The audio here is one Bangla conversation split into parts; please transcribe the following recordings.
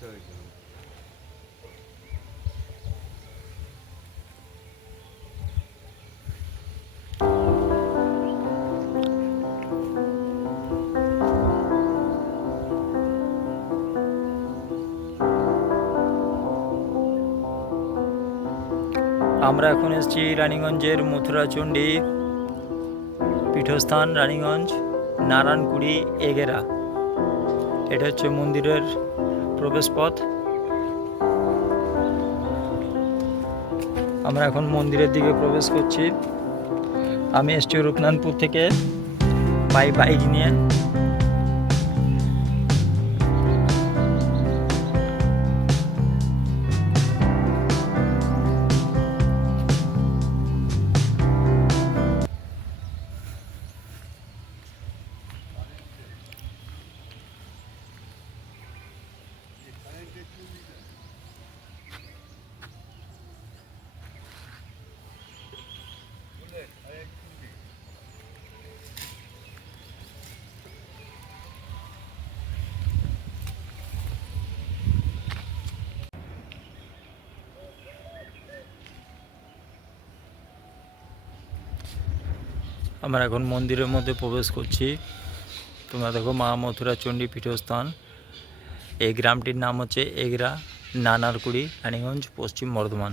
দেখতে হয়েছিল আমরা এখন এসেছি রানীগঞ্জের মথুরাচণ্ডী পীঠস্থান রানীগঞ্জ নারায়ণকুড়ি এগেরা। এটা হচ্ছে মন্দিরের প্রবেশপথ আমরা এখন মন্দিরের দিকে প্রবেশ করছি। আমি এসছি রূপনাথপুর থেকে বাই বাইক নিয়ে আমরা এখন মন্দিরের মধ্যে প্রবেশ করছি। তোমরা দেখো মা মথুরা চণ্ডী পীঠস্থান। এই গ্রামটির নাম হচ্ছে এগরা, নানারকুড়ি, রানীগঞ্জ, পশ্চিম বর্ধমান।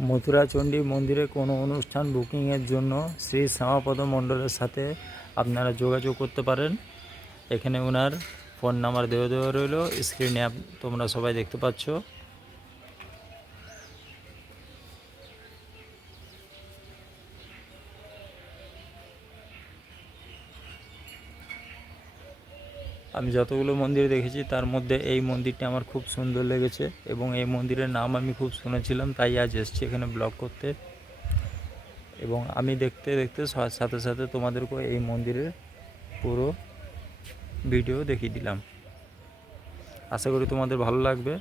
মথুরাচণ্ডী মন্দিরে কোনো অনুষ্ঠান বুকিংয়ের জন্য শ্রী শ্যামাপদ মণ্ডলের সাথে আপনারা যোগাযোগ করতে পারেন। এখানে ওনার ফোন নাম্বার দেওয়া দেওয়া রইল। স্ক্রিনে তোমরা সবাই দেখতে পাচ্ছ। আমি যতগুলো মন্দির দেখেছি, তার মধ্যে এই মন্দিরটি আমার খুব সুন্দর লেগেছে এবং এই মন্দিরের নাম আমি খুব শুনেছিলাম, তাই আজ এসেছি এখানে ব্লগ করতে। এবং আমি দেখতে দেখতে সাথে সাথে তোমাদেরকে এই মন্দিরের পুরো ভিডিও দেখিয়ে দিলাম। আশা করি তোমাদের ভালো লাগবে।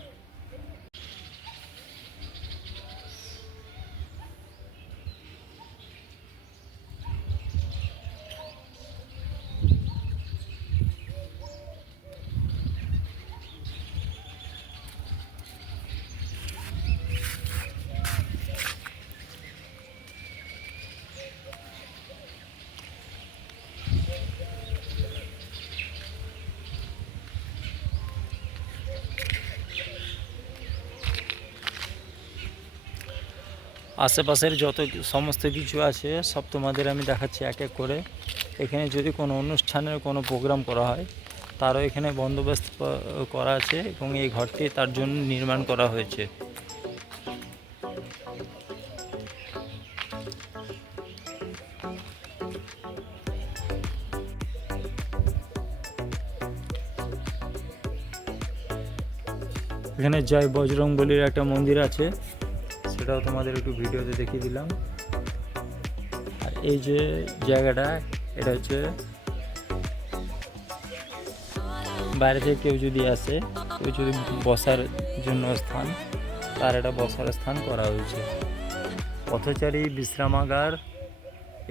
আশেপাশের যত সমস্ত কিছু আছে, সব তোমাদের আমি দেখাচ্ছি এক এক করে। এখানে যদি কোনো অনুষ্ঠানের কোনো প্রোগ্রাম করা হয়, তারও এখানে বন্দোবস্ত করা আছে এবং এই ঘরটি তার জন্য নির্মাণ করা হয়েছে। এখানে জয় বজরং বলির একটা মন্দির আছে। সেটাও তোমাদের একটু ভিডিওতে দেখিয়ে দিলাম। আর এই যে জায়গাটা, এটা হচ্ছে বাইরে থেকে কেউ যদি আসে, কেউ যদি বসার জন্য স্থান, তার একটা বসার স্থান করা হয়েছে। পথচারী বিশ্রামাগার,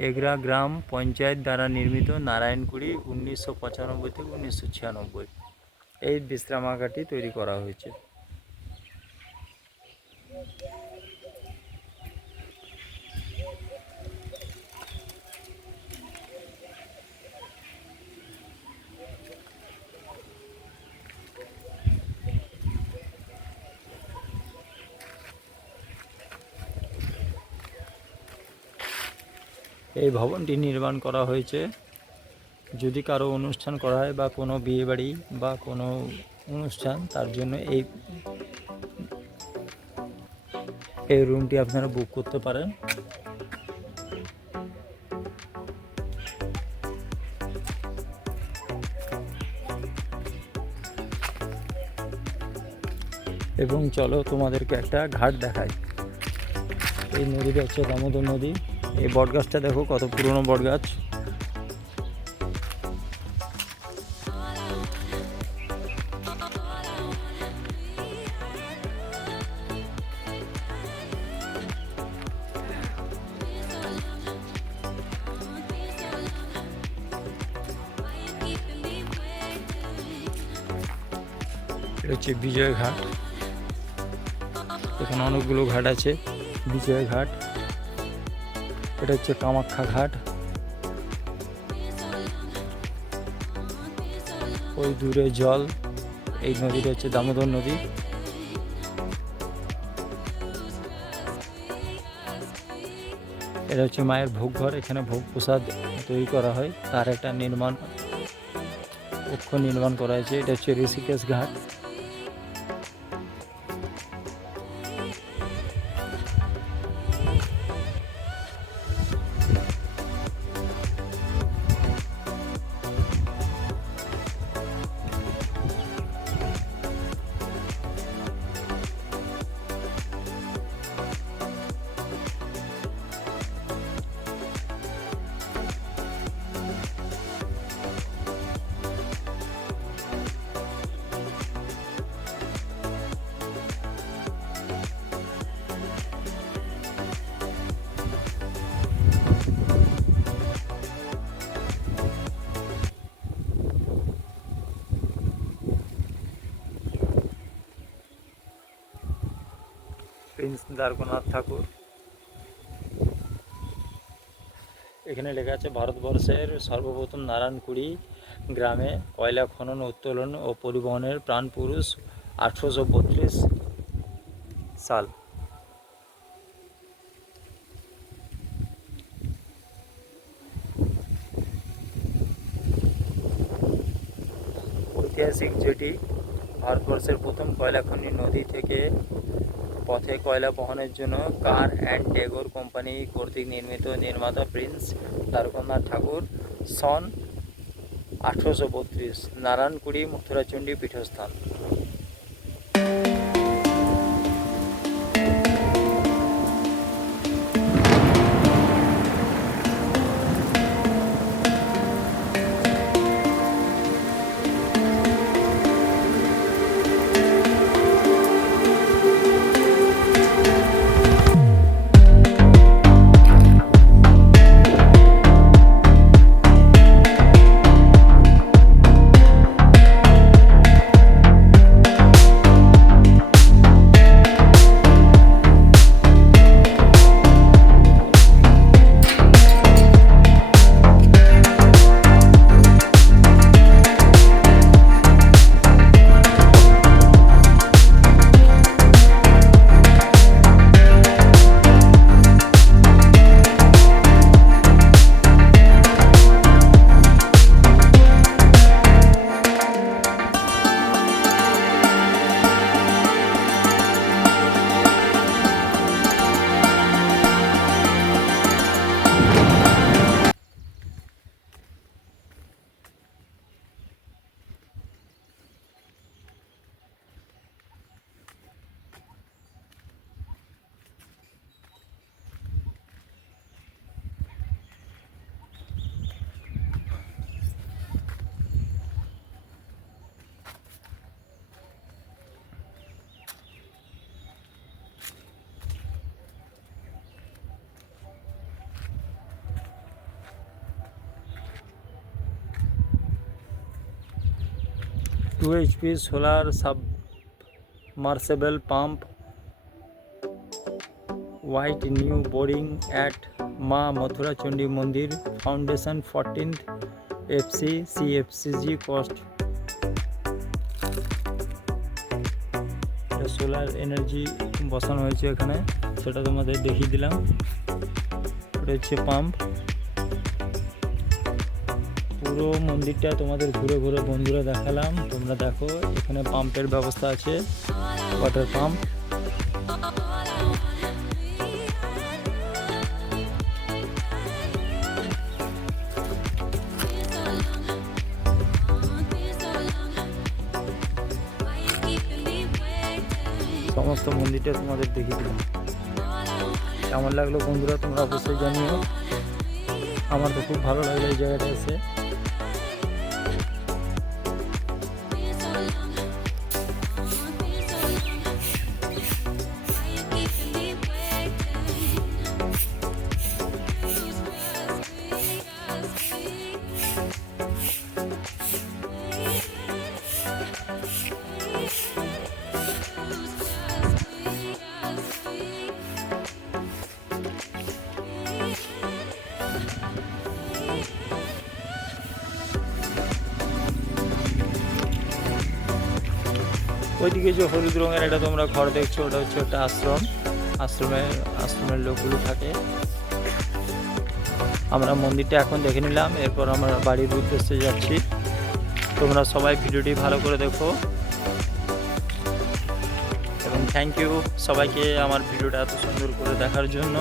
এগরা গ্রাম পঞ্চায়েত দ্বারা নির্মিত নারায়ণকুড়ি উনিশশো পঁচানব্বই থেকে উনিশশো ছিয়ানব্বই। এই বিশ্রামাগারটি তৈরি করা হয়েছে। এই ভবনটি নির্মাণ করা হয়েছে। যদি কারও অনুষ্ঠান করা হয় বা কোনো বিয়ে বাড়ি বা কোনো অনুষ্ঠান, তার জন্য এই এই রুমটি আপনারা বুক করতে পারেন। এবং চলো তোমাদেরকে একটা ঘাট দেখাই। এই নদীটা হচ্ছে দামোদর নদী। এই বটগাছটা দেখো কত পুরনো বটগাছ। এটা হচ্ছে বিজয় ঘাট। এখানে অনেকগুলো ঘাট আছে, বিজয় ঘাট। এটা হচ্ছে কামাখ্যা ঘাট। ওই দূরে জল, এই নদীটা হচ্ছে দামোদর নদী। এটা হচ্ছে মায়ের ভোগ ঘর, এখানে ভোগ প্রসাদ তৈরি করা হয়। তার একটা নির্মাণ, কক্ষ নির্মাণ করা হয়েছে। এটা হচ্ছে ঋষিকেশ ঘাট। দ্বারকানাথ ঠাকুর। এখানে লেখা আছে, ভারতবর্ষের সর্বপ্রথম নারায়ণকুড়ি গ্রামে কয়লা খনন, উত্তোলন ও পরিবহনের প্রাণ পুরুষ আঠারোশো বত্রিশ সাল। ঐতিহাসিক যেটি, ভারতবর্ষের প্রথম কয়লা খনি নদী থেকে পথে কয়লা বহনের জন্য কার অ্যান্ড টেগোর কোম্পানি কর্তৃক নির্মিত নির্মাতা প্রিন্স দ্বারকনাথ ঠাকুর, সন আঠেরোশো বত্রিশ, নারায়ণকুড়ি, মথুরাচণ্ডী পীঠস্থান। Two HP solar submersible pump white new boring at Maa Mathura Chandi Mandir foundation fourteenth FC CFCG cost solar energy বসানো হয়েছে এখানে, সেটা তোমাদের দেখিয়ে দিলাম। এটা হচ্ছে পাম্প পুরো মন্দিরটা তোমাদের ঘুরে ঘুরে বন্ধুরা দেখালাম। তোমরা দেখো, এখানে পাম্পের ব্যবস্থা আছে, ওয়াটার পাম্প। সমস্ত মন্দিরটা তোমাদের দেখিয়ে দিলাম। কেমন লাগল বন্ধুরা, তোমরা অবশ্যই জানিও। আমার তো খুব ভালো লাগল এই জায়গাটা এসে। ওইদিকে যে হলুদ রঙের এটা তোমরা ঘর দেখছ, ওটা হচ্ছে একটা আশ্রম। আশ্রমে, আশ্রমের লোকগুলো থাকে। আমরা মন্দিরটা এখন দেখে নিলাম, এরপর আমরা বাড়ির উদ্দেশ্যে যাচ্ছি। তোমরা সবাই ভিডিওটি ভালো করে দেখো। এবং থ্যাংক ইউ সবাইকে আমার ভিডিওটা এত সুন্দর করে দেখার জন্য।